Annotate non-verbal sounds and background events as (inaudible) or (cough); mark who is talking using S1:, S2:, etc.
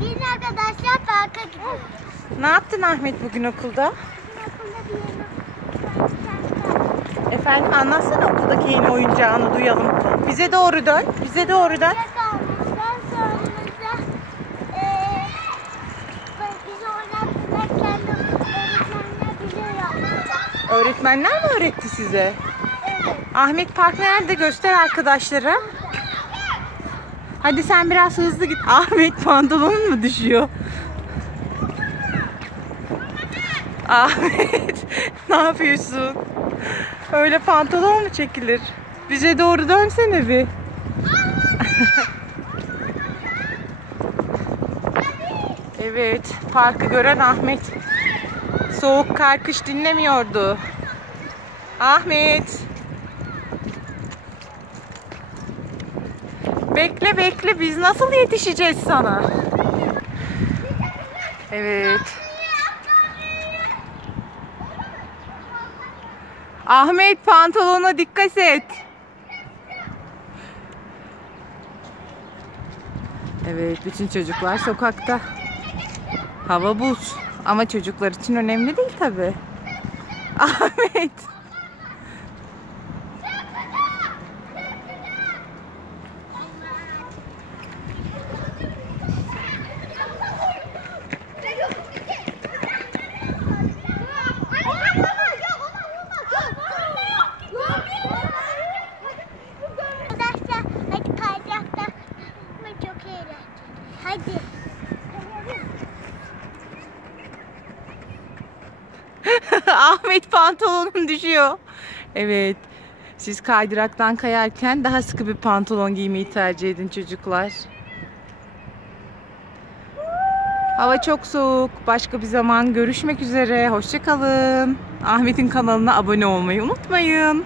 S1: Gelin arkadaşlar parka gidiyoruz.
S2: Ne yaptın Ahmet bugün okulda?
S1: Okulda bir yeni
S2: Efendim anlatsana okuldaki yeni oyuncağını duyalım. Bize doğru dön. Bize doğru dön.
S1: yapmışlar.
S2: Öğretmenler mi öğretti size?
S1: Evet.
S2: Ahmet Park nerede? Göster arkadaşlara. Hadi sen biraz hızlı git. (laughs) Ahmet pantolonun mu düşüyor? Ahmet (laughs) ne yapıyorsun? Öyle pantolon mu çekilir? Bize doğru dönsene bir. (laughs) evet, parkı gören Ahmet soğuk kar kış dinlemiyordu. Ahmet. Bekle bekle biz nasıl yetişeceğiz sana? Evet. Ahmet pantolona dikkat et. Evet bütün çocuklar sokakta. Hava buz. Ama çocuklar için önemli değil tabi. (laughs) Ahmet.
S1: Arkadaşlar hadi kaydırakta çok eğlenceli. Hadi. (laughs)
S2: Ahmet pantolonun düşüyor. Evet. Siz kaydıraktan kayarken daha sıkı bir pantolon giymeyi tercih edin çocuklar. Hava çok soğuk. Başka bir zaman görüşmek üzere. Hoşçakalın. Ahmet'in kanalına abone olmayı unutmayın.